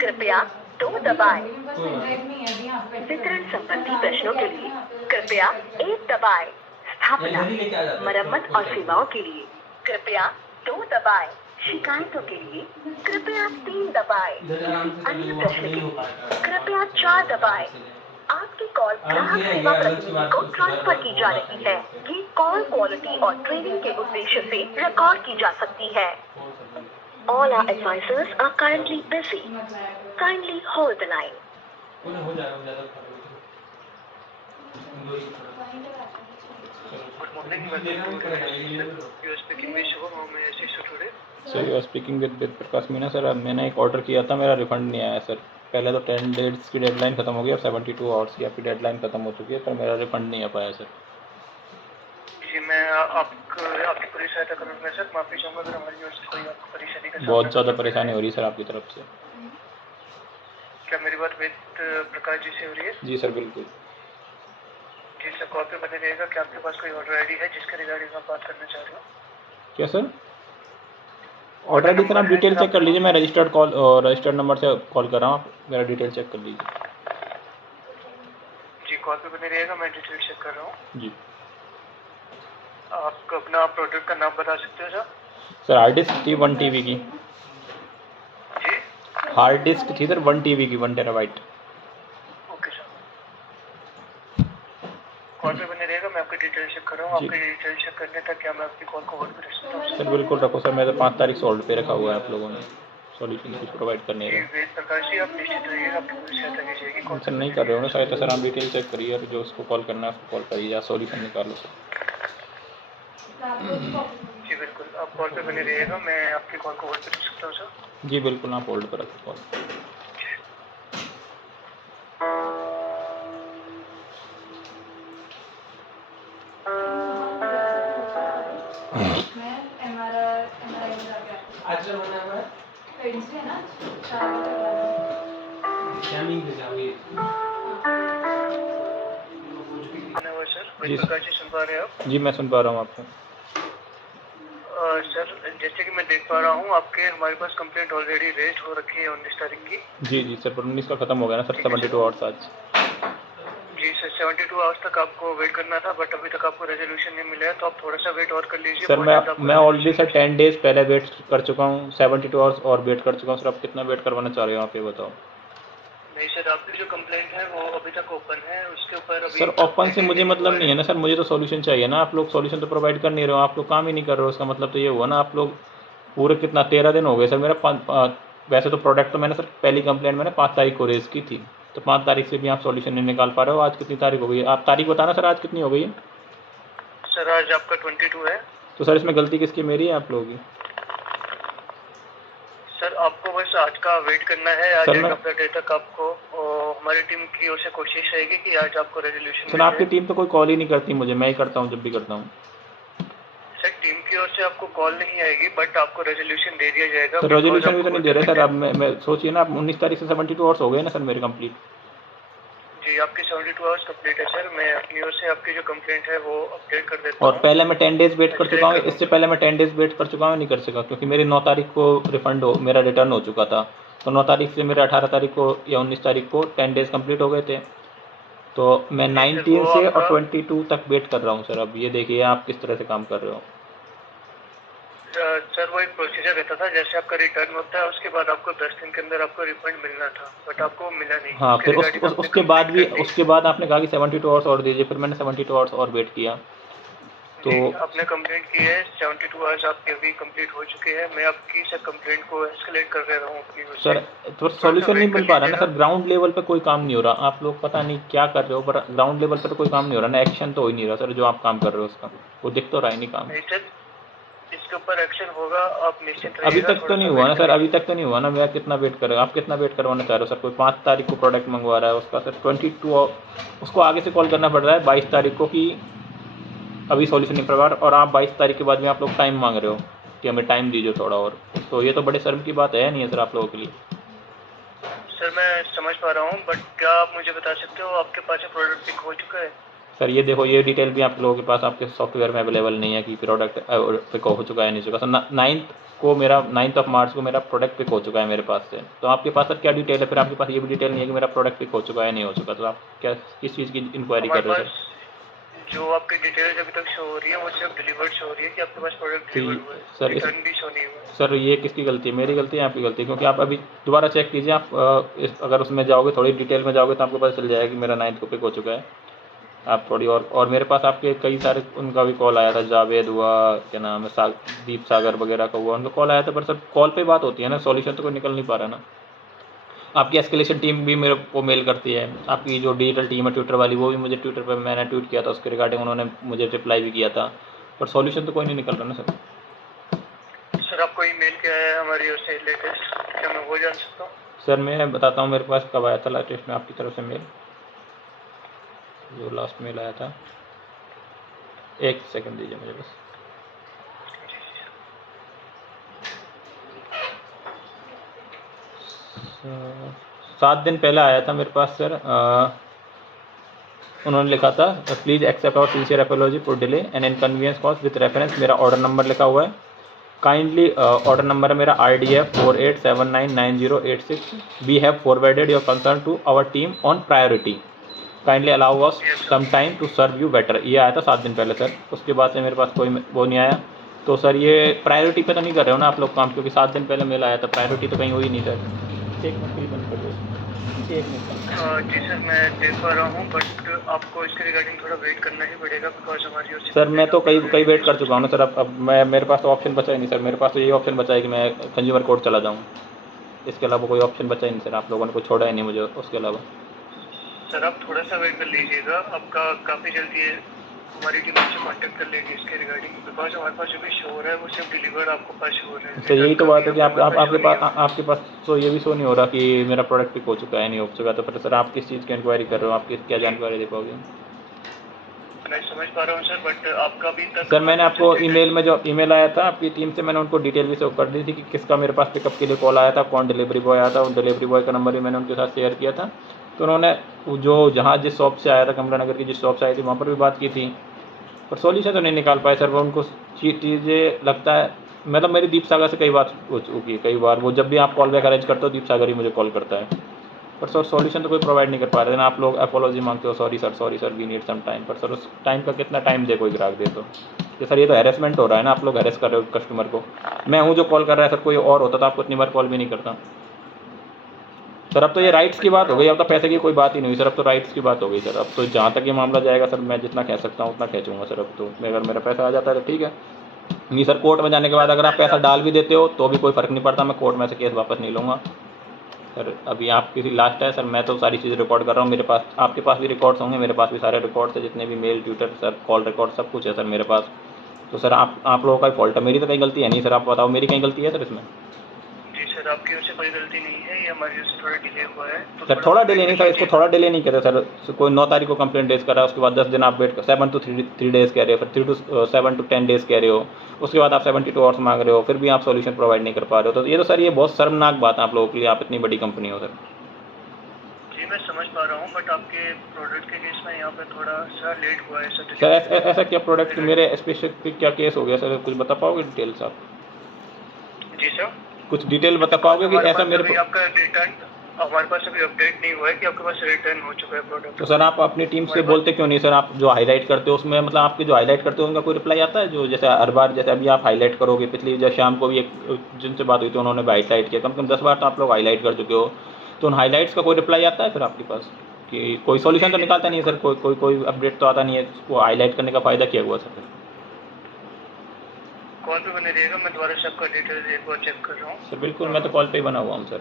कृपया 2 दबाएं। वितरण संबंधी प्रश्नों के लिए कृपया 1 दबाएं। स्थापना, मरम्मत और सेवाओं के लिए कृपया 2 दबाएं। शिकायतों के लिए कृपया 3 दबाएं। अन्य प्रश्न के लिए कृपया 4 दबाएं। आपकी कॉल ग्राहक सेवा प्रतिनिधि को ट्रांसफर की जा रही है। ये कॉल क्वालिटी और ट्रेनिंग के उद्देश्य से रिकॉर्ड की जा सकती है। All our advisors are currently busy. Kindly hold the line. Good morning, welcome to you are speaking with Shubham. How may I assist you today? Sir you are speaking with Prakash Meena. Sir अब मैंने एक order किया था, मेरा refund नहीं आया sir. पहले तो 10 डेज की डेडलाइन ख़त्म हो गई, अब 72 आवर्स की आपकी डेडलाइन ख़त्म हो चुकी है, पर मेरा रिफंड नहीं आ पाया सर। जी मैं आपकी पूरी सहायता करूँगा सर। माफ़ी चाहूँगा अगर हमारी ओर से कोई आपको परेशानी का बहुत ज़्यादा परेशानी हो रही है सर आपकी तरफ से। क्या मेरी बात वेद प्रकाश जी से हो रही है? जी सर बिल्कुल। जी सर, कॉल पे बने रहेगा कि आपके पास कोई ऑर्डर आईडी है जिसके रिगार्डिंग आप बात करना चाह रहे हो? क्या सर? ऑर्डर आईडी सर आप डिटेल चेक कर लीजिए, मैं रजिस्टर्ड नंबर से कॉल कर रहा हूँ, आप मेरा डिटेल चेक कर लीजिए। जी कॉल पे बने रहेगा, मैं डिटेल चेक कर रहा हूँ। जी आप अपना प्रोडक्ट का नाम बता सकते हो सर? सर हार्ड डिस्क थी 1 TB की। जी हार्ड डिस्क थी सर 1 TB की, 1 टेराबाइट। ओके सर, कॉल पे बने रहेगा, मैं आपकी डिटेल चेक कर रहा हूँ। आपकी डिटेल चेक करने तक क्या मैं आपकी कॉल को होल्ड पे रख सकता हूँ? सर बिल्कुल रखो सर, मैं तो 5 तारीख से होल्ड पे रखा हुआ है आप लोगों ने सॉल्यूशन कुछ प्रोवाइड करने का। वेद प्रकाश जी आप निश्चित रहिएगा, आपकी पूरी सहायता की जाएगी। कॉल सर नहीं कर रहे हो ना सहायता सर, आप डिटेल चेक करिए और जो उसको कॉल करना है उसको कॉल करिए या सॉल्यूशन निकालो सर। जी बिल्कुल, आप कॉल पे बने रहिएगा, मैं आपकी कॉल को होल्ड पे रख सकता हूँ सर? जी बिल्कुल, आप होल्ड पर रखो कॉल। धन्यवाद सर। जी वेद प्रकाश जी सुन पा रहे हैं आप? जी मैं सुन पा रहा हूँ आपको। सर जैसे कि मैं देख पा रहा हूँ आपके हमारे पास कंप्लेंट ऑलरेडी रेज हो रखी है 19 तारीख की। जी जी सर, पर 19 का ख़त्म हो गया ना सर, 72 आवर्स आज। जी सर, 72 आवर्स तक आपको वेट करना था, बट अभी तक आपको रेजोल्यूशन नहीं मिला है, तो आप थोड़ा सा वेट और कर लीजिए। सर मैं ऑलरेडी सर 10 डेज पहले वेट कर चुका हूँ, 72 आवर्स और वेट कर चुका हूँ सर। आप कितना वेट करवाना चाह रहे हो आप ये बताओ। नहीं सर, आपकी जो कंप्लेंट है वो अभी तक ओपन है, उसके ऊपर अभी सर ओपन से मुझे मतलब नहीं है ना सर, मुझे तो सॉल्यूशन चाहिए ना। आप लोग सॉल्यूशन तो प्रोवाइड कर नहीं रहे हो, आप लोग काम ही नहीं कर रहे हो। उसका मतलब तो ये हुआ ना, आप लोग पूरे कितना 13 दिन हो गए सर मेरा वैसे तो प्रोडक्ट तो मैंने सर पहली कंप्लेंट मैंने 5 तारीख को रेज की थी, तो 5 तारीख से भी आप सॉल्यूशन नहीं निकाल पा रहे हो। आज कितनी तारीख हो गई है? आप तारीख बताना सर, आज कितनी हो गई है? सर आज आपका 22 है। तो सर इसमें गलती किसकी, मेरी है आप लोगों की? सर आपको बस आज का वेट करना है। आज एक हफ्ते डेट तक आपको हमारी टीम की ओर से कोशिश रहेगी कि आज आपको रेजोल्यूशन। सर आपकी टीम तो कोई कॉल ही नहीं करती मुझे, मैं ही करता हूँ जब भी करता हूँ। सर टीम की ओर से आपको कॉल नहीं आएगी, बट आपको रेजोल्यूशन दे दिया जाएगा। तो रेजोल्यूशन भी तो नहीं दे रहे सर। अब मैं सोचिए ना, आप 19 तारीख से 72 आवर्स हो गए ना सर मेरे कंप्लीट। जी आपकी 72 आवर्स कंप्लीट है सर। मैं अपनी ओर से आपकी जो कंप्लेंट है वो अपडेट कर देता हूँ। और पहले मैं 10 डेज वेट कर चुका हूँ, इससे पहले मैं 10 डेज वेट कर चुका हूँ, नहीं कर सका क्योंकि मेरी 9 तारीख को रिफंड हो, मेरा रिटर्न हो चुका था। तो 9 तारीख से मेरे 18 तारीख को या 19 तारीख को 10 डेज कंप्लीट हो गए थे। तो मैं 19 से और 22 तक वेट कर रहा हूँ सर। अब ये देखिए आप किस तरह से काम कर रहे हो। सर वो एक प्रोसीजर रहता था, जैसे आपका रिटर्न होता है उसके बाद आपको 10 दिन के अंदर आपको रिफंड मिलना था, बट आपको मिला नहीं। हाँ फिर उसके बाद आपने कहा कि 72 आवर्स और दीजिए, फिर मैंने 72 आवर्स और वेट किया। तो आपने कंप्लेंट की है, 72 आवर्स आपके अभी कंप्लीट हो चुके हैं। मैं आपकी सर कंप्लेंट को एस्केलेट कर रहा हूँ अपनी ओर से। सर तो सॉल्यूशन नहीं मिल पा रहा ना सर, ग्राउंड लेवल पे कोई काम नहीं हो रहा। आप लोग पता नहीं क्या कर रहे हो, पर ग्राउंड लेवल पे तो कोई काम नहीं हो रहा ना, एक्शन तो हो ही नहीं रहा सर। जो आप काम कर रहे हो उसका वो दिख तो रहा ही नहीं काम। नहीं सर, इसके ऊपर एक्शन होगा, आप निश्चित रहिएगा। अभी तक तो नहीं हुआ ना सर, अभी तक तो नहीं हुआ ना। मैं कितना वेट कर रहा हूँ, आप कितना वेट करवाना चाह रहे हो सर? कोई 5 तारीख को प्रोडक्ट मंगवा रहा है, उसका सर 22 उसको आगे से कॉल करना पड़ रहा है 22 तारीख को कि अभी सॉल्यूशन नहीं करवा, और आप 22 तारीख के बाद में आप लोग टाइम मांग रहे हो कि हमें टाइम दीजिए थोड़ा और। तो ये तो बड़े शर्म की बात है नहीं है सर आप लोगों के लिए? सर मैं समझ पा रहा हूँ, बट क्या आप मुझे बता सकते हो आपके पास प्रोडक्ट पिक हो चुका है? सर ये देखो, ये डिटेल भी आप लोगों के पास आपके सॉफ्टवेयर में अवेलेबल नहीं है कि प्रोडक्ट पिक हो चुका है नहीं चुका। सर 9th ऑफ मार्च को मेरा प्रोडक्ट पिक हो चुका है मेरे पास से। तो आपके पास सर क्या डिटेल है? फिर आपके पास ये भी डिटेल नहीं है कि मेरा प्रोडक्ट पिक हो चुका है नहीं हो चुका। तो आप क्या किस चीज़ की इंक्वायरी कर हमारे रहे हो पास सर? जो आपकी डिटेल्स अभी तक शो हो रही है वो सिर्फ डिलीवर्ड शो हो रही है कि आपके पास प्रोडक्ट तो डिलीवर्ड हुआ है, सर रिटर्न भी शो नहीं हुआ है। सर ये किसकी गलती है? मेरी गलती है, आपकी गलती है? क्योंकि आप अभी दोबारा चेक कीजिए। आप अगर उसमें जाओगे, थोड़ी डिटेल में जाओगे, तो आपको पता चल जाएगा कि मेरा 9th को पिक हो चुका है। आप थोड़ी और मेरे पास आपके कई सारे उनका भी कॉल आया था। जावेद हुआ, क्या नाम है, दीप सागर वगैरह का हुआ, उनका कॉल आया था। पर सर कॉल पे बात होती है ना, सॉल्यूशन तो कोई निकल नहीं पा रहा ना। आपकी एस्केलेशन टीम भी मेरे को मेल करती है। आपकी जो डिजिटल टीम है ट्विटर वाली, वो भी मुझे ट्विटर पर, मैंने ट्वीट किया था उसके रिगार्डिंग, उन्होंने मुझे रिप्लाई भी किया था। पर सॉल्यूशन तो कोई नहीं निकल रहा ना सर। सर आपको ईमेल क्या है हमारी ओर से लेटेस्ट, क्या मैं वो जान सकता हूँ? सर मैं बताता हूँ मेरे पास कब आया था लेटेस्ट में आपकी तरफ से मेल, जो लास्ट मेल आया था। एक सेकंड दीजिए मुझे बस। सर, 7 दिन पहले आया था मेरे पास सर। उन्होंने लिखा था, please accept our sincere apology for delay and inconvenience caused with reference. मेरा ऑर्डर नंबर लिखा हुआ है। काइंडली ऑर्डर नंबर है मेरा RDF 48799086। We have forwarded your concern to our team on priority. Kindly allow us some time to serve you better. ये आया था 7 दिन पहले सर। उसके बाद से मेरे पास कोई वो नहीं आया। तो सर ये प्रायोरिटी पे तो नहीं कर रहे हो ना आप लोग काम? क्योंकि 7 दिन पहले मेल आया था, प्रायोरिटी तो कहीं हुई नहीं सर। एक मिनट प्लीज बंद कर दो, एक मिनट। जी सर मैं देख पा रहा हूँ, बट आपको इसके रिगार्डिंग थोड़ा वेट करना ही पड़ेगा बिकॉज हमारी ओर से सर मैं तो कई वेट कर चुका हूँ ना सर। अब मैं, मेरे पास तो ऑप्शन बचा ही नहीं सर। मेरे पास तो यही ऑप्शन बचा है कि मैं कंज्यूमर कोर्ट चला जाऊँ। इसके अलावा कोई ऑप्शन बचा ही नहीं सर। आप लोगों ने कुछ छोड़ा ही नहीं मुझे उसके अलावा। सर आप थोड़ा सा वेट कर लीजिएगा, आपका काफ़ी जल्दी हमारी टीम से कांटेक्ट कर लेगी इसके रिगार्डिंग, बिकॉज हमारे पास जो भी शो हो रहा है वो सिर्फ डिलीवर्ड आपको पास शो हो रहा है। तो यही तो बात है कि आपके पास तो ये भी शो नहीं हो रहा कि मेरा प्रोडक्ट पिक हो चुका है नहीं हो चुका। तो फिर सर आप किस चीज़ की इंक्वायरी कर रहे हो? आप किस क्या जानकारी दे पाओगे? मैं समझ पा रहा हूँ सर, बट आपका अभी तक सर मैंने आपको ईमेल में, जो ईमेल आया था आपकी टीम से, मैंने उनको डिटेल भी सेव कर दी थी कि किसका मेरे पास पिकअप के लिए कॉल आया था, कौन डिलीवरी बॉय आया था। उन डिलीवरी बॉय का नंबर भी मैंने उनके साथ शेयर किया था। तो उन्होंने जो जहाँ जिस शॉप से आया था, कमला नगर की जिस शॉप से आई थी, वहाँ पर भी बात की थी। पर सॉल्यूशन तो नहीं निकाल पाए सर। वो उनको चीज़ें लगता है, मतलब मेरी दीप सागर से कई बात हो चुकी है, कई बार वो जब भी आप कॉल बैक अरेंज करते हो, दीप सागर ही मुझे कॉल करता है। पर सर सॉल्यूशन तो कोई प्रोवाइड नहीं कर पा रहे हैं। आप लोग अपॉलॉजी मांगते हो, sorry sir we need some time. पर सर उस टाइम का कितना टाइम दे कोई ग्राहक दे? तो ये सर, ये तो हैरेसमेंट हो रहा है ना। आप लोग हैरेस कर रहे हो कस्टमर को। मैं हूँ जो कॉल कर रहा है सर, कोई और होता तो आपको इतनी बार कॉल भी नहीं करता सर। अब तो ये राइट्स की बात हो गई, अब तो पैसे की कोई बात ही नहीं हुई सर। अब तो राइट्स की बात हो गई सर। अब तो जहाँ तक ये मामला जाएगा सर, मैं जितना कह सकता हूँ उतना खींचूंगा सर। अब तो अगर मेरा पैसा आ जाता है तो ठीक है, नहीं सर। कोर्ट में जाने के बाद अगर आप पैसा डाल भी देते हो तो भी कोई फ़र्क नहीं पड़ता। मैं कोर्ट में से केस वापस नहीं लूँगा सर। अभी आपकी लास्ट है सर। मैं तो सारी चीज़ रिकॉर्ड कर रहा हूँ। मेरे पास, आपके पास भी रिकॉर्ड्स होंगे, मेरे पास भी सारे रिकॉर्ड्स हैं, जितने भी mail, Twitter sir, call record सब कुछ है सर मेरे पास। तो सर आप लोगों का फॉल्ट है, मेरी तो कहीं गलती है नहीं सर। आप बताओ मेरी कहीं गलती है सर इसमें? जी सर आपकी ओर से कोई गलती नहीं है, ये हमारी ओर से थोड़ा डिले हुआ है। तो सर थोड़ा डिले नहीं सर, इसको थोड़ा डिले नहीं कहते सर। कोई 9 तारीख को कंप्लेंट रेज कर रहा है, उसके बाद 10 दिन आप वेट कर, 7 to 3 डेज़ कह रहे हो, फिर 7 to 10 डेज़ कह रहे हो, उसके बाद आप 72 आवर्स मांग रहे हो, फिर भी आप सॉल्यूशन प्रोवाइड नहीं कर पा रहे हो। तो ये तो सर, ये बहुत शर्मनाक बात है आप लोगों के लिए। आप इतनी बड़ी कंपनी हो सर। जी मैं समझ पा रहा हूँ, बट आपके प्रोडक्ट के केस में यहाँ पे थोड़ा सा लेट हुआ है सर। सर ऐसा क्या प्रोडक्ट मेरे स्पेसिफिक क्या केस हो गया सर? कुछ बता पाओगे डिटेल्स आप? जी सर कुछ डिटेल बता पाओगे कि ऐसा मेरे को? आपका रिटर्न हमारे पास अभी अपडेट नहीं हुआ है कि आपके पास रिटर्न हो चुका है प्रोडक्ट। तो सर आप अपनी टीम से बोलते क्यों नहीं सर? आप जो हाईलाइट करते हो उसमें, मतलब आपके जो हाईलाइट करते हो उनका कोई रिप्लाई आता है? जो जैसे हर बार, जैसे अभी आप हाईलाइट करोगे, पिछली जब शाम को भी एक जिनसे बात हुई थी उन्होंने भी हाईलाइट किया, कम से कम 10 बार तो आप लोग हाईलाइट कर चुके हो। तो उन हाईलाइट्स का कोई रिप्लाई आता है फिर आपके पास? कि कोई सॉल्यूशन तो निकालता नहीं है सर, कोई अपडेट तो आता नहीं है। उसको हाईलाइट करने का फ़ायदा क्या हुआ सर फिर? कॉल पे बने रहिएगा, मैं दोबारा से आपका डिटेल्स एक बार चेक कर रहा हूँ। सर बिल्कुल, मैं तो कॉल पे ही बना हुआ हूँ सर।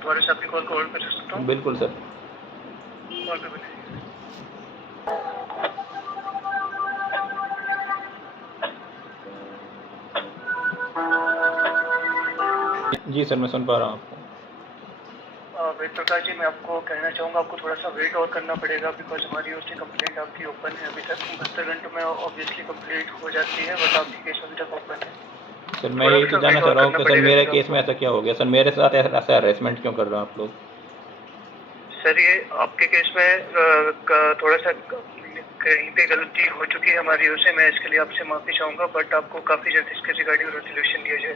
दोबारा से आपकी कॉल को होल्ड पे रख सकता हूँ? बिल्कुल सर। कॉल पे बने रहिएगा। जी सर मैं सुन पा रहा हूँ आपको। वेद प्रकाश जी मैं आपको कहना चाहूँगा, आपको थोड़ा सा वेट और करना पड़ेगा बिकॉज हमारी ओर से कंप्लेंट आपकी ओपन है अभी तक। 72 घंटों में ऑब्वियसली कंप्लीट हो जाती है, बट आपकी केस अभी तक ओपन है। सर मैं यही तो जानना चाह रहा हूँ कि सर मेरे केस में ऐसा क्या हो गया सर? मेरे साथ ऐसा हरेसमेंट क्यों कर रहे हो आप लोग? सर ये आपके केस में थोड़ा सा कहीं पे गलती हो चुकी है हमारी ओर से, मैं इसके लिए आपसे माफ़ी चाहूँगा, बट आपको काफ़ी जल्द इसके रिगार्डिंग रेजोल्यूशन दिया जाए।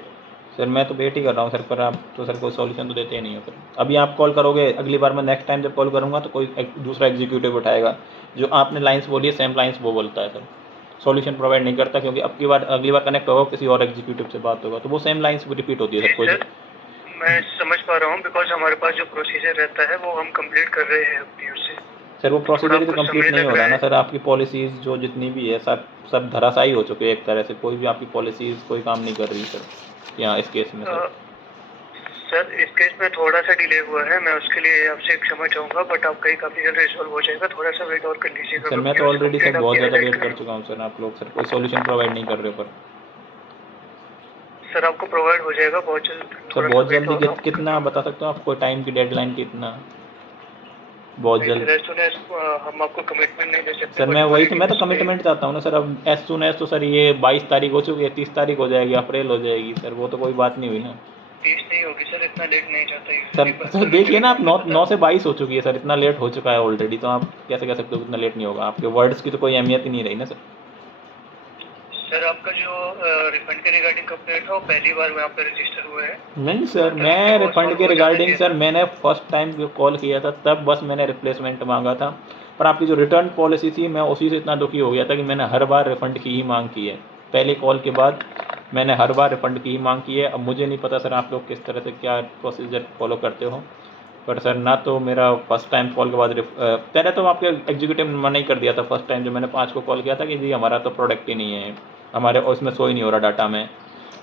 सर मैं तो वेट ही कर रहा हूँ सर, पर आप तो सर कोई सॉल्यूशन तो देते ही नहीं हो सर। अभी आप कॉल करोगे, अगली बार मैं नेक्स्ट टाइम जब कॉल करूँगा तो कोई दूसरा एग्जीक्यूटिव उठाएगा, जो आपने लाइन्स बोली है सेम लाइन्स वो बोलता है सर, सॉल्यूशन प्रोवाइड नहीं करता, क्योंकि अगली बार कनेक्ट होगा किसी और एग्जीक्यूटिव से बात होगा तो वो सेम लाइन्स रिपीट होती है सर। कोई सर मैं समझ पा रहा हूँ, बिकॉज हमारे पास जो प्रोसीजर रहता है वो हम कंप्लीट कर रहे हैं अपनी ओर से। सर वो प्रोसीजर ही तो आपको कंप्लीट समय नहीं लग हो रहा रहा ना है। सर, आपकी पॉलिसीज़ जो जितनी भी है सब धराशायी हो चुके हैं एक तरह से, कोई भी आपकी पॉलिसीज़ कोई काम नहीं कर रही सर यहाँ इस केस में सर। सर इस केस में थोड़ा सा डिले हुआ है, मैं उसके लिए आपसे क्षमा चाहूँगा, बट आपका ही काफ़ी जल्द रिजॉल्व हो जाएगा, थोड़ा सा वेट और कर लीजिएगा। सर मैं तो ऑलरेडी सर बहुत ज़्यादा वेट कर चुका हूँ सर, आप लोग सर कोई सॉल्यूशन प्रोवाइड नहीं कर रहे हो पर। सर आपको प्रोवाइड हो जाएगा बहुत जल्द। सर बहुत जल्दी कितना बता सकते हो आप, कोई टाइम की डेडलाइन कितना? बहुत जल्द हम आपको कमिटमेंट नहीं दे सकते सर, मैं तो कमिटमेंट चाहता हूँ ना सर। अब एज सुन एज तो सर ये 22 तारीख हो चुकी है, 30 तारीख हो जाएगी, अप्रैल हो जाएगी सर, वो तो कोई बात नहीं हुई ना। 30 नहीं होगी सर, इतना लेट नहीं जाता सर देखिए ना, आप 9 से 22 हो चुकी है सर, इतना लेट हो चुका है ऑलरेडी, तो आप कैसे कह सकते हो इतना लेट नहीं होगा? आपके वर्ड्स की तो कोई अहमियत ही नहीं रही ना सर। सर आपका जो रिफंड के रिगार्डिंग कंप्लेंट है वो पहली बार वहाँ पे रजिस्टर हुआ है? नहीं सर, मैं रिफंड के रिगार्डिंग सर मैंने फर्स्ट टाइम जो कॉल किया था तब बस मैंने रिप्लेसमेंट मांगा था, पर आपकी जो रिटर्न पॉलिसी थी मैं उसी से इतना दुखी हो गया था कि मैंने हर बार रिफ़ंड की ही मांग की है। पहले कॉल के बाद मैंने हर बार रिफ़ंड की ही मांग की है। अब मुझे नहीं पता सर आप लोग किस तरह से क्या प्रोसीजर फॉलो करते हो, पर सर ना तो मेरा फर्स्ट टाइम कॉल के बाद पहले तो आपके एग्जीक्यूटिव ने मना ही कर दिया था फर्स्ट टाइम, जो मैंने 5 को कॉल किया था कि जी हमारा तो प्रोडक्ट ही नहीं है, हमारे उसमें शो ही नहीं हो रहा डाटा में।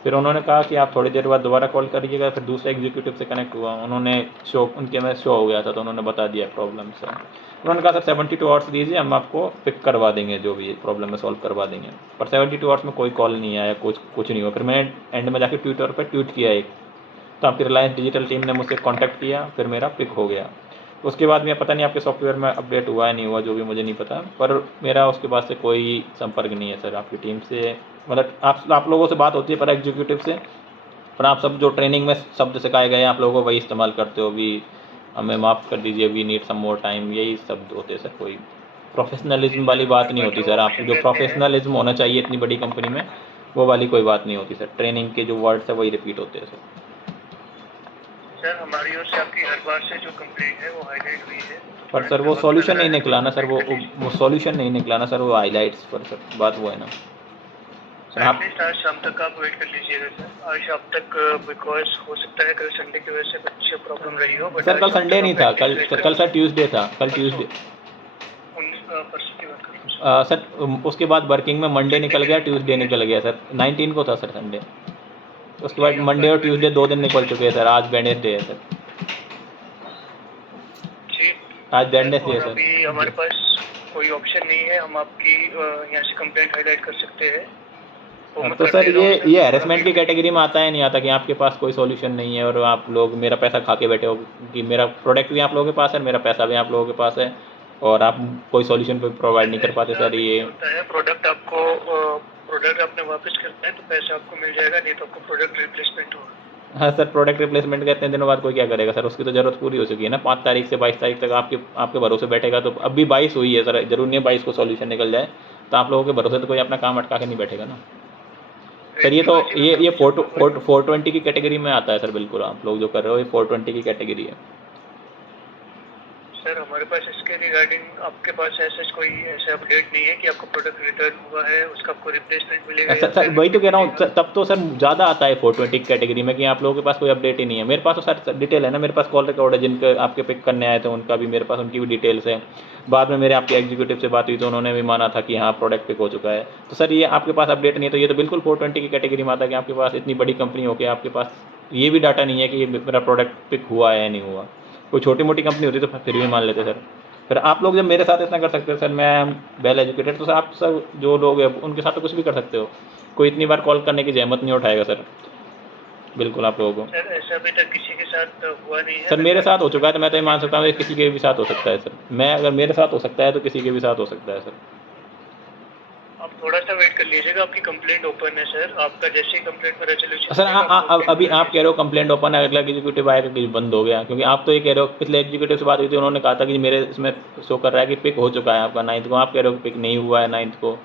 फिर उन्होंने कहा कि आप थोड़ी देर बाद दोबारा कॉल करिएगा, फिर दूसरे एग्जीक्यूटिव से कनेक्ट हुआ, उन्होंने उनके में शो हो गया था, तो उन्होंने बता दिया प्रॉब्लम सर। उन्होंने कहा सर 72 आवर्स दीजिए, हम आपको पिक करवा देंगे, जो भी प्रॉब्लम है सॉल्व करवा देंगे। पर 72 आवर्स में कोई कॉल नहीं आया, कुछ नहीं हुआ। फिर मैंने एंड में जाके ट्विटर पर ट्वीट किया एक, तो आपकी रिलायंस डिजिटल टीम ने मुझसे कॉन्टैक्ट किया, फिर मेरा पिक हो गया। उसके बाद में पता नहीं आपके सॉफ्टवेयर में अपडेट हुआ है नहीं हुआ, जो भी मुझे नहीं पता, पर मेरा उसके बाद से कोई संपर्क नहीं है सर आपकी टीम से। मतलब आप लोगों से बात होती है पर एग्जीक्यूटिव से, पर आप सब जो ट्रेनिंग में शब्द सिखाए गए आप लोगों को वही इस्तेमाल करते हो, भी हमें माफ़ कर दीजिए, we need some more time, यही शब्द होते हैं सर, कोई प्रोफेशनलिज्म वाली बात नहीं होती सर। आप जो प्रोफेशनलिज्म होना चाहिए इतनी बड़ी कंपनी में, वो वाली कोई बात नहीं होती सर। ट्रेनिंग के जो वर्ड्स है वही रिपीट होते हैं सर। सर हमारी ओर से आपकी हर बार से जो कंप्लेंट है वो हाईलाइट हुई है, पर सर वो सॉल्यूशन नहीं निकला ना सर, वो सॉल्यूशन नहीं निकला ना सर, वो हाईलाइट्स पर सर बात वो है ना सर। आप आज शाम तक आप वेट कर लीजिएगा सर, आज शाम तक, बिकॉज हो सकता है कल संडे की वजह से कुछ प्रॉब्लम रही हो। बट सर कल संडे नहीं था, कल सर ट्यूसडे था, कल ट्यूसडे परसों की बात कर रहा हूँ सर। उसके बाद वर्किंग में मंडे निकल गया, ट्यूसडे निकल गया सर, 19 को था सर संडे, उसके बाद मंडे और ट्यूसडे 2 दिन निकल चुके हैं सर, आज वेडनेसडे है सर, आज वेडनेसडे है सर। अभी हमारे पास कोई ऑप्शन नहीं है, हम आपकी यहाँ से कंप्लेंट हाईलाइट कर सकते हैं। तो सर ये हैरेसमेंट की कैटेगरी में आता है नहीं आता कि आपके पास कोई सॉल्यूशन नहीं है और आप लोग मेरा पैसा खा के बैठे हो, कि मेरा प्रोडक्ट भी आप लोगों के पास है, मेरा पैसा भी आप लोगों के पास है, और आप कोई सॉल्यूशन प्रोवाइड नहीं कर पाते सर। ये होता है, प्रोडक्ट आपने वापस करना है तो पैसा आपको मिल जाएगा, नहीं तो आपको प्रोडक्ट रिप्लेसमेंट होगा। हाँ सर, प्रोडक्ट रिप्लेसमेंट के इतने दिनों बाद कोई क्या करेगा सर, उसकी तो ज़रूरत पूरी हो चुकी है ना। 5 तारीख से 22 तारीख तक आपके भरोसे बैठेगा, तो अब भी 22 हुई है सर, जरूर नहीं है 22 को सॉल्यूशन निकल जाए, तो आप लोगों के भरोसे तो कोई अपना काम अटका के नहीं बैठेगा ना सर। ये तो ये 420 की कैटेगरी में आता है सर, बिल्कुल आप लोग जो कर रहे हो ये 420 की कैटेगरी है सर। हमारे पास इसके रिगार्डिंग आपके पास कोई ऐसा अपडेट नहीं है कि आपका प्रोडक्ट रिटर्न हुआ है, उसका आपको रिप्लेसमेंट मिलेगा। सर वही तो कह रहा हूँ, तब तो सर ज़्यादा आता है 420 की कैटेगरी में कि आप लोगों के पास कोई अपडेट ही नहीं है। मेरे पास तो सर डिटेल है ना, मेरे पास कॉल रिकॉर्ड है, जिनके आपके पिक करने आए थे उनका भी मेरे पास, उनकी भी डिटेल्स है। बाद में मेरे आपके एग्जीक्यूटिव से बात हुई तो उन्होंने भी माना था कि हाँ प्रोडक्ट पिक हो चुका है। तो सर ये आपके पास अपडेट नहीं है, तो ये तो बिल्कुल 420 की कैटेगरी में आता है कि आपके पास इतनी बड़ी कंपनी हो के आपके पास ये भी डाटा नहीं है कि मेरा प्रोडक्ट पिक हुआ है या नहीं हुआ। कोई छोटी मोटी कंपनी होती तो फिर भी मान लेते सर। फिर आप लोग जब मेरे साथ इतना कर सकते हो सर, मैं वेल एजुकेटेड, तो सर आप सब जो लोग हैं उनके साथ तो कुछ भी कर सकते हो। कोई इतनी बार कॉल करने की जहमत नहीं उठाएगा सर, बिल्कुल आप लोगों को। सर ऐसा अभी तक किसी के साथ हुआ नहीं है सर मेरे साथ हो चुका है, तो मैं तो ये मान सकता हूँ किसी के भी साथ हो सकता है सर। मैं अगर मेरे साथ हो सकता है तो किसी के भी साथ हो सकता है सर। आप आप थोड़ा सा वेट कर लीजिएगा, आपकी कंप्लेंट ओपन है सर, आपका जैसे ही कंप्लेंट में रेजोल्यूशन सर अभी आप कह रहे हो कंप्लेंट ओपन है, अगला एग्जीक्यूटिव आएगा कि बंद हो गया, क्योंकि आप तो ये कह रहे हो पिछले एग्जीक्यूटिव से बात हुई थी, उन्होंने कहा था कि मेरे इसमें शो कर रहा है कि पिक हो चुका है आपका 9th को, आप कह रहे हो कि पिक नहीं हुआ है 9th को,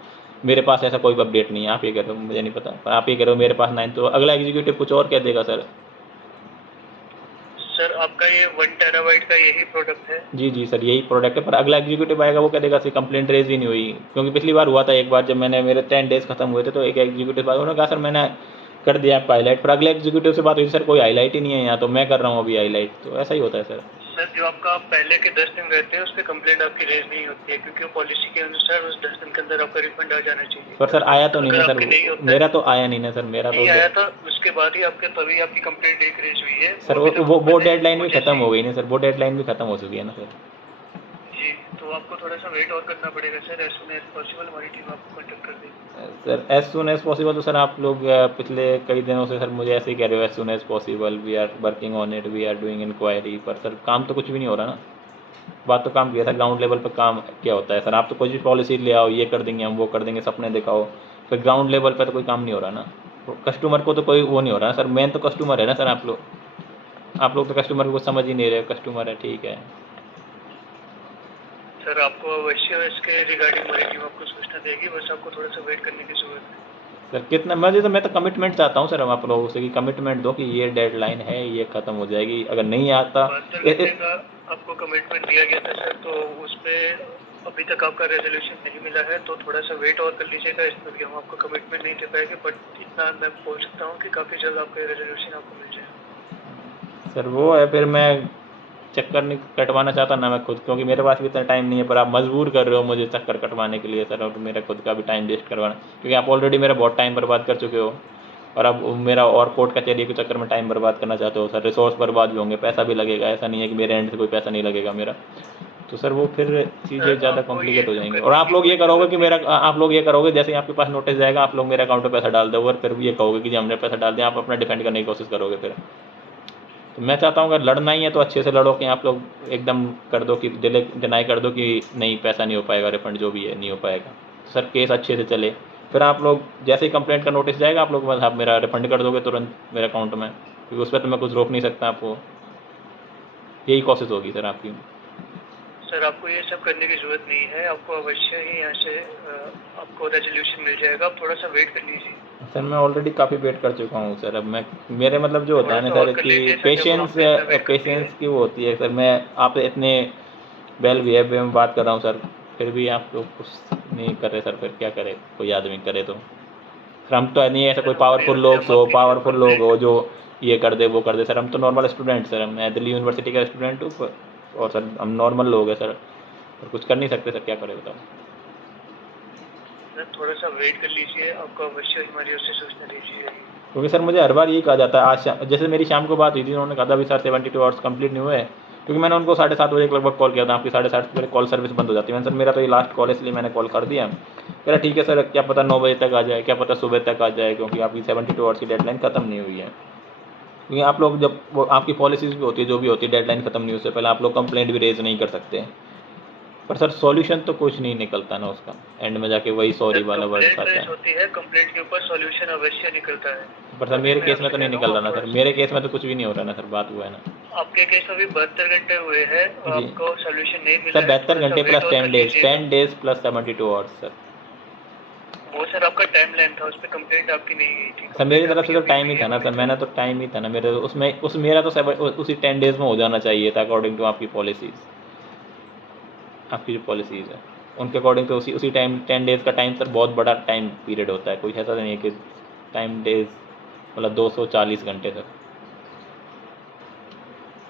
मेरे पास ऐसा कोई अपडेट नहीं है, आप ये कह रहे हो, मुझे नहीं पता, पर आप ये कह रहे हो मेरे पास 9th, तो अगला एग्जीक्यूटिव कुछ और कह देगा सर। सर आपका ये 1 टेराबाइट का यही प्रोडक्ट है? जी सर यही प्रोडक्ट है, पर अगला एग्जीक्यूटिव आएगा वो कह देगा सर कंप्लेंट रेज ही नहीं हुई, क्योंकि पिछली बार हुआ था एक बार जब मैंने मेरे 10 डेज खत्म हुए थे, तो एक एग्जीक्यूटिव आया, उन्होंने कहा सर मैंने कर दिया आपका हाईलाइट, पर अगले एग्जीक्यूटिव से बात हुई सर कोई हाईलाइट ही नहीं है यहाँ, तो मैं कर रहा हूँ अभी हाईलाइट, तो ऐसा ही होता है सर। सर जो आपका पहले के 10 दिन रहते हैं उस पर कंप्लेंट आपकी रेज नहीं होती है, क्योंकि पॉलिसी के अनुसार उस 10 दिन के अंदर आपका रिफंड आ जाना चाहिए। पर सर आया तो नहीं ना अगर सर, आपके नहीं होता है, मेरा तो आया नहीं ना सर, मेरा नहीं तो आया था उसके बाद ही आपके तभी आपकी कंप्लेंट एक रेज हुई है सर, अभी तक वो open है, डेडलाइन भी जैसे खत्म ही- हो गई ना सर, वो डेडलाइन भी खत्म हो चुकी है ना सर। जी, तो आपको थोड़ा सा वेट और करना पड़ेगा sir, as soon as possible हमारी टीम आपको कॉन्टेक्ट कर देगी। Sir as soon as possible, तो सर आप लोग पिछले कई दिनों से सर मुझे ऐसे ही कह रहे हो as soon as possible, we are working on it, we are doing inquiry, पर सर काम तो कुछ भी नहीं हो रहा ना। बात तो काम की है सर, ग्राउंड लेवल पर काम क्या होता है सर, आप तो कोई भी पॉलिसी ले आओ, ये कर देंगे हम, वो कर देंगे, सपने दिखाओ, फिर ग्राउंड लेवल पर तो कोई काम नहीं हो रहा ना, तो कस्टमर को तो कोई वो नहीं हो रहा ना सर, मेन तो कस्टमर है ना सर, आप लोग तो कस्टमर को कुछ समझ ही नहीं रहे, कस्टमर है ठीक है। सर आपको अवश्य इसके रिगार्डिंग हमारी टीम आपको सूचना देगी, बस आपको थोड़ा सा वेट करने की जरूरत है। सर कितना मैं तो कमिटमेंट चाहता हूँ सर, हम आप लोगों से कि कमिटमेंट दो कि ये डेडलाइन है, ये ख़त्म हो जाएगी, अगर नहीं आता 72 घंटे का आपको कमिटमेंट दिया गया था सर, तो उस पर अभी तक आपका रेजोल्यूशन नहीं मिला है, तो थोड़ा सा वेट और कर लीजिएगा, इसमें भी हम आपको कमिटमेंट नहीं दे पाएंगे, बट इतना मैं बोल सकता हूँ कि काफ़ी जल्द आपका रेजोल्यूशन आपको मिल जाएगा। सर वो है, फिर मैं चक्कर नहीं कटवाना चाहता ना मैं खुद, क्योंकि मेरे पास भी इतना टाइम नहीं है, पर आप मजबूर कर रहे हो मुझे चक्कर कटवाने के लिए सर, और मेरा खुद का भी टाइम वेस्ट करवाना, क्योंकि आप ऑलरेडी मेरा बहुत टाइम बर्बाद कर चुके हो, और अब मेरा और कोर्ट कचहरी के चक्कर में टाइम बर्बाद करना चाहते हो सर, रिसोर्स बर्बाद भी होंगे, पैसा भी लगेगा, ऐसा नहीं है कि मेरे एंड से कोई पैसा नहीं लगेगा मेरा, तो सर वो फिर चीज़ें ज़्यादा कॉम्प्लिकेट हो जाएंगी, और आप लोग ये करोगे कि आप लोग ये करोगे जैसे ही आपके पास नोटिस जाएगा आप लोग मेरे अकाउंट में पैसा डाल दो, और फिर ये कहोगे कि जी हमने पैसा डाल दिया, आप अपना डिफेंड करने की कोशिश करोगे फिर। तो मैं चाहता हूँ अगर लड़ना ही है तो अच्छे से लड़ो, कि आप लोग एकदम कर दो कि डिनाई कर दो कि नहीं पैसा नहीं हो पाएगा, रिफंड जो भी है नहीं हो पाएगा, सर केस अच्छे से चले, फिर आप लोग जैसे ही कंप्लेंट का नोटिस जाएगा आप लोग बस आप मेरा रिफंड कर दोगे तुरंत मेरे अकाउंट में, क्योंकि उस पर तो मैं कुछ रोक नहीं सकता आपको, यही कोशिश होगी सर आपकी। सर आपको ये सब करने की ज़रूरत नहीं है, आपको अवश्य ही यहाँ से आपको रेजोल्यूशन मिल जाएगा, आप थोड़ा सा वेट कर लीजिए। सर मैं ऑलरेडी काफ़ी वेट कर चुका हूँ सर, अब मैं मेरे मतलब जो होता है ना थोड़ा सा सर और कर कि लीजिए सर, जब पेशेंस आप इतना वेट करते पेशेंस हैं। की वो होती है सर, मैं आप इतने वेल बिहेव में बात कर रहा हूँ सर, फिर भी आप लोग कुछ नहीं कर रहे सर, फिर क्या करे कोई आदमी करे तो, सर हम तो नहीं ऐसा कोई पावरफुल लोग पावरफुल लोग हो जो ये कर दे वो कर दे, सर हम तो नॉर्मल स्टूडेंट सर, मैं दिल्ली यूनिवर्सिटी का स्टूडेंट हूँ, और सर हम नॉर्मल लोग हैं सर, और कुछ कर नहीं सकते सर, क्या करें बताओ। सर थोड़ा सा वेट कर लीजिए, आपको अवश्य ही हमारी ओर से सूचना दीजिए। क्योंकि सर मुझे हर बार यही कहा जाता है, आज जैसे मेरी शाम को बात हुई थी, उन्होंने कहा था अभी सर 72 आवर्स कंप्लीट नहीं हुए, क्योंकि मैंने उनको 7:30 बजे के लगभग कॉल किया था, आपकी 7:30 बजे कॉल सर्विस बंद हो जाती है, मैंने सर मेरा तो ये लास्ट कॉल है इसलिए मैंने कॉल कर दिया, कह रहा ठीक है सर, क्या पता 9 बजे तक आ जाए, क्या पता सुबह तक आ जाए, क्योंकि आपकी 72 आवर्स की डेडलाइन खत्म नहीं हुई है, क्योंकि आप लोग जब वो आपकी पॉलिसीज़ भी होती है जो भी होती है, डेडलाइन खत्म नहीं उससे पहले आप लोग कंप्लेंट भी रेज नहीं कर सकते, पर सर सॉल्यूशन तो कुछ नहीं निकलता ना उसका, एंड में जाके वही सॉरी वाला वर्ड आता है। होती है कंप्लेंट के ऊपर सॉल्यूशन अवश्य निकलता है, पर सर मेरे केस में तो नहीं निकल रहा ना सर, मेरे केस में तो कुछ भी नहीं हो रहा ना सर, बात हुआ है ना। आपके केस में भी 72 घंटे हुए हैं, आपको सॉल्यूशन नहीं मिला सर 72 घंटे plus 10 days plus 72 hours sir, वो सर आपका टाइम लाइन था, उस पर कंप्लेंट आपकी नहीं गई थी सर मेरी तरफ से तो टाइम ही था ना सर, मैंने तो टाइम ही था ना मेरे उसमें मेरा तो उसी 10 डेज़ में हो जाना चाहिए था अकॉर्डिंग टू आपकी पॉलिसीज़, आपकी जो पॉलिसीज़ है उनके अकॉर्डिंग तो उसी टाइम 10 डेज़ का टाइम सर बहुत बड़ा टाइम पीरियड होता है, कोई ऐसा नहीं है कि टाइम डेज मतलब 240 घंटे सर,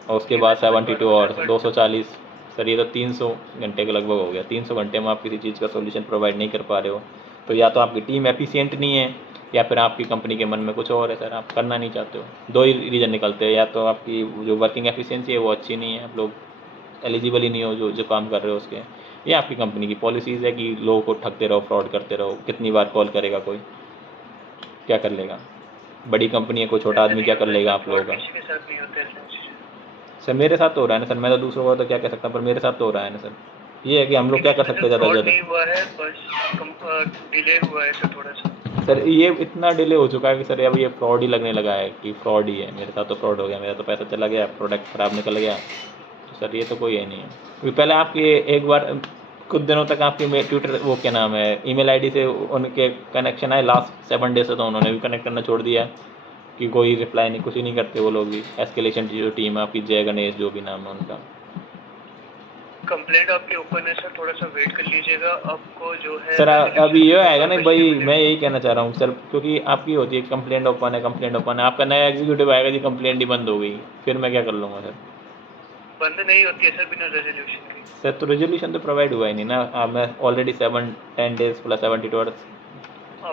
और उसके बाद 72 आवर्स 240 सर, ये तो 300 घंटे के लगभग हो गया, 300 घंटे में आप किसी चीज़ का सोल्यूशन प्रोवाइड नहीं कर पा रहे हो, तो या तो आपकी टीम एफिशिएंट नहीं है, या फिर आपकी कंपनी के मन में कुछ और है सर, आप करना नहीं चाहते हो, दो ही रीज़न निकलते हैं, या तो आपकी जो वर्किंग एफिशिएंसी है वो अच्छी नहीं है, आप लोग एलिजिबल ही नहीं हो जो काम कर रहे हो उसके, या आपकी कंपनी की पॉलिसीज़ है कि लोगों को ठगते रहो, फ्रॉड करते रहो, कितनी बार कॉल करेगा कोई, क्या कर लेगा, बड़ी कंपनी है, कोई छोटा आदमी क्या कर लेगा आप लोगों का। सर मेरे साथ तो हो रहा है ना सर, मैं तो दूसरों को तो क्या कह सकता हूँ, पर मेरे साथ तो हो रहा है ना सर, ये है कि हम लोग क्या कर सकते हैं ज़्यादा से नहीं ज़्यादा। हुआ है, बस डिले हुआ है सर थोड़ा सा। सर ये इतना डिले हो चुका है कि सर अब ये फ्रॉड ही लगने लगा है कि फ्रॉड ही है, मेरे साथ तो फ्रॉड हो गया, मेरा तो पैसा चला गया, प्रोडक्ट ख़राब निकल गया। तो सर ये तो कोई है नहीं है, क्योंकि पहले आपकी एक बार कुछ दिनों तक आपकी ट्विटर वो क्या नाम है ईमेल आईडी से उनके कनेक्शन आए, लास्ट 7 डेज से तो उन्होंने भी कनेक्ट करना छोड़ दिया कि कोई रिप्लाई नहीं, कुछ ही नहीं करते वो लोग भी। एस्केलेशन जो टीम है आपकी, जय गणेश जो भी नाम है उनका। कंप्लेंट आपकी ओपन है सर, थोड़ा सा वेट कर लीजिएगा, आपको जो है सर अभी ये आएगा ना भाई, मैं यही कहना चाह रहा हूँ सर, क्योंकि आपकी होती है कंप्लेंट ओपन है, कंप्लेंट ओपन है, आपका नया एग्जीक्यूटिव आएगा जी कंप्लेंट ही बंद हो गई, फिर मैं क्या कर लूँगा सर? बंद नहीं होती है सर बिना रेजोल्यूशन के। सर तो रेजोल्यूशन तो प्रोवाइड हुआ ही नहीं ना, मैं already 7-10 days plus 72 hours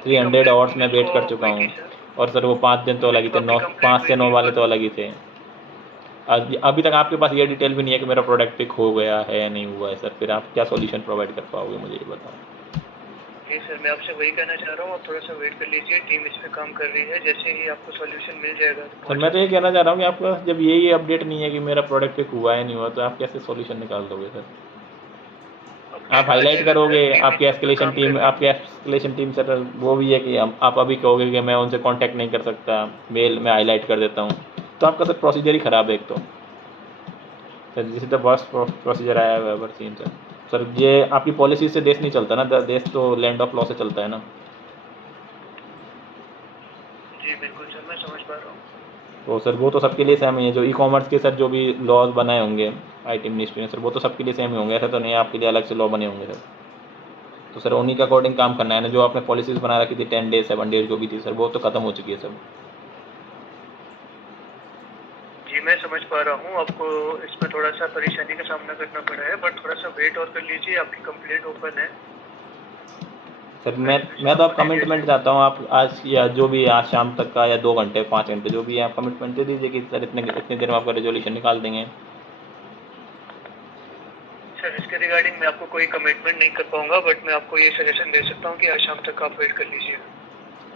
300 hours में वेट कर चुका हूँ। और सर वो 5 दिन तो अलग ही थे, 5 से 9 वाले तो अलग ही थे। अभी तक आपके पास ये डिटेल भी नहीं है कि मेरा प्रोडक्ट पिक हो गया है या नहीं हुआ है सर, फिर आप क्या सॉल्यूशन प्रोवाइड कर पाओगे मुझे ये बताओ। जी सर, मैं आपसे वही कहना चाह रहा हूँ, आप थोड़ा सा वेट कर लीजिए, टीम इस पे काम कर रही है, जैसे ही आपको सॉल्यूशन मिल जाएगा। सर मैं तो ये कहना चाह रहा हूँ कि आपके पास जब यही अपडेट नहीं है कि मेरा प्रोडक्ट पिक हुआ है नहीं हुआ, तो आप कैसे सॉल्यूशन निकाल दोगे सर? आप हाईलाइट करोगे, आपकी एस्केलेशन टीम सर वो भी है कि आप अभी कहोगे कि मैं उनसे कांटेक्ट नहीं कर सकता, मेल में हाईलाइट कर देता हूँ, तो आपका सर प्रोसीजर ही ख़राब है एक तो सर, जिस द वर्स्ट प्रोसीजर आया है एवर सीन सर। सर ये आपकी पॉलिसी से देश नहीं चलता ना, देश तो लैंड ऑफ लॉ से चलता है ना। जी बिल्कुल सर, मैं समझ पा रहा हूँ। तो सर वो तो सबके लिए सेम ही है, जो ई कॉमर्स के सर जो भी लॉज बनाए होंगे IT मिनिस्ट्री ने सर, वो तो सबके लिए सेम ही होंगे, ऐसा तो नहीं है आपके लिए अलग से लॉ बने होंगे सर। तो सर उन्हीं के अकॉर्डिंग काम करना है ना, जो आपने पॉलिसीज़ बना रखी थी 10 डेज 7 डेज जो भी थी सर, वो तो ख़त्म हो चुकी है सर। जी मैं समझ पा रहा हूँ, आपको इसमें थोड़ा सा परेशानी का सामना करना पड़ा है, बट थोड़ा सा वेट और कर लीजिए, आपकी कंप्लेंट ओपन है। सर मैं तो आप कमिटमेंट चाहता हूँ, आप आज या जो भी आज शाम तक का या 2 घंटे 5 घंटे जो भी है आप कमिटमेंट दे दीजिए कि सर इतने देर में आपका रेजोल्यूशन निकाल देंगे। सर इसके रिगार्डिंग मैं आपको कोई कमिटमेंट नहीं कर पाऊंगा, बट मैं आपको ये सजेशन दे सकता हूँ कि आज शाम तक आप वेट कर लीजिए।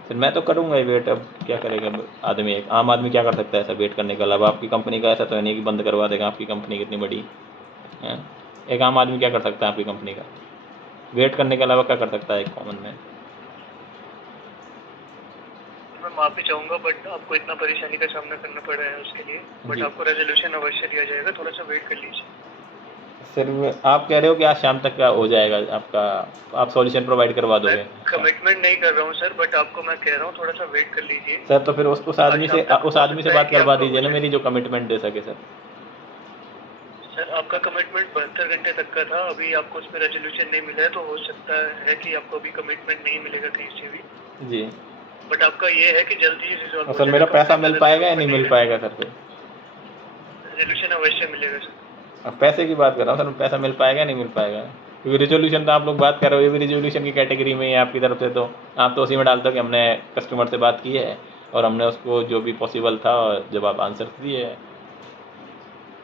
सर मैं तो करूँगा ही वेट, अब क्या करेगा आदमी, एक आम आदमी क्या कर सकता है ऐसा वेट करने के अलावा? आपकी कंपनी का ऐसा तो है नहीं कि बंद करवा देगा, आपकी कंपनी कितनी बड़ी है, एक आम आदमी क्या कर सकता है आपकी कंपनी का? वेट करने के अलावा क्या कर सकता है एक कॉमन मैन? मैं माफ़ी चाहूँगा, बट आपको इतना परेशानी का सामना करना पड़ रहा है उसके लिए, बट आपको रेजोल्यूशन अवश्य दिया जाएगा, थोड़ा सा वेट कर लीजिए। सर आप कह रहे हो कि आज शाम तक का हो जाएगा आपका, आप सॉल्यूशन प्रोवाइड करवा दोगे? कमिटमेंट नहीं कर रहा हूँ सर, बट आपको मैं कह रहा हूँ थोड़ा सा वेट कर लीजिए। सर तो फिर उस आदमी से बात करवा दीजिए ना मेरी, जो कमिटमेंट दे सके सर। सर आपका कमिटमेंट 72 घंटे तक का था, अभी आपको उस पर रेजोल्यूशन नहीं मिला है, तो हो सकता है कि आपको अभी कमिटमेंट नहीं मिलेगा कहीं से भी जी, बट आपका ये है कि जल्दी ही रिजॉल्व। सर मेरा पैसा मिल पाएगा या नहीं मिल पाएगा सर? फिर रेजोल्यूशन अवश्य मिलेगा सर। अब पैसे की बात कर रहा हूँ सर, पैसा मिल पाएगा नहीं मिल पाएगा? क्योंकि रिजोल्यूशन तो आप लोग बात कर रहे हो, ये भी रिजोल्यूशन की कैटेगरी में ही है आपकी तरफ से, तो आप तो उसी में डालते हो कि हमने कस्टमर से बात की है और हमने उसको जो भी पॉसिबल था जब आप आंसर दिए है।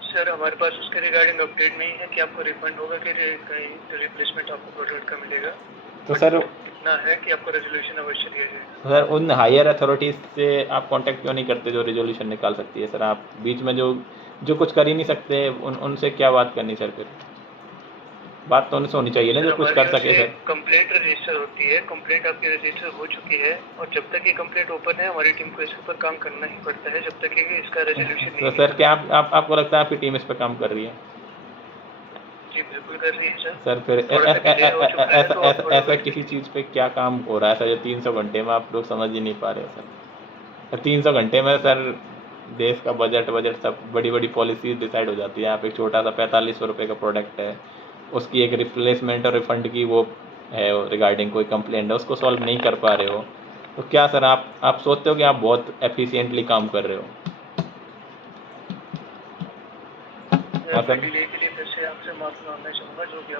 सर हमारे पास उसके रिगार्डिंग अपडेट नहीं है कि आपको रिफंड होगा कि कहीं रिप्लेसमेंट आपको प्रोडक्ट का मिलेगा। तो सर इतना है कि आपको रेजोल्यूशन अवश्य दिया जाएगा। सर उन हायर अथॉरिटीज़ से आप कांटेक्ट क्यों नहीं करते जो रिजोल्यूशन निकाल सकती है? सर आप बीच में जो कुछ कर ही नहीं सकते उनसे क्या बात करनी सर? फिर बात तो उनसे होनी चाहिए ना जो कुछ कर सके सर। कंप्लेंट रजिस्टर होती है, कंप्लेंट आपकी रजिस्टर हो चुकी है, और जब तक ये कंप्लेंट ओपन है हमारी टीम को इसके ऊपर काम करना ही पड़ता है जब तक कि इसका रेजोल्यूशन तो सर क्या आपको लगता है आपकी टीम इस पर काम कर रही है? जी बिल्कुल कर रही है सर। सर फिर ऐसा किसी चीज़ पे क्या काम हो रहा है सर जो 300 घंटे में आप लोग समझ ही नहीं पा रहे हो सर? 300 घंटे में सर देश का बजट सब बड़ी बड़ी पॉलिसी डिसाइड हो जाती है। आप एक छोटा सा 4500 रुपये का प्रोडक्ट है, उसकी एक रिप्लेसमेंट और रिफ़ंड की वो है रिगार्डिंग कोई कंप्लेंट है, उसको सॉल्व नहीं कर पा रहे हो, तो क्या सर आप सोचते हो कि आप बहुत एफिशिएंटली काम कर रहे हो?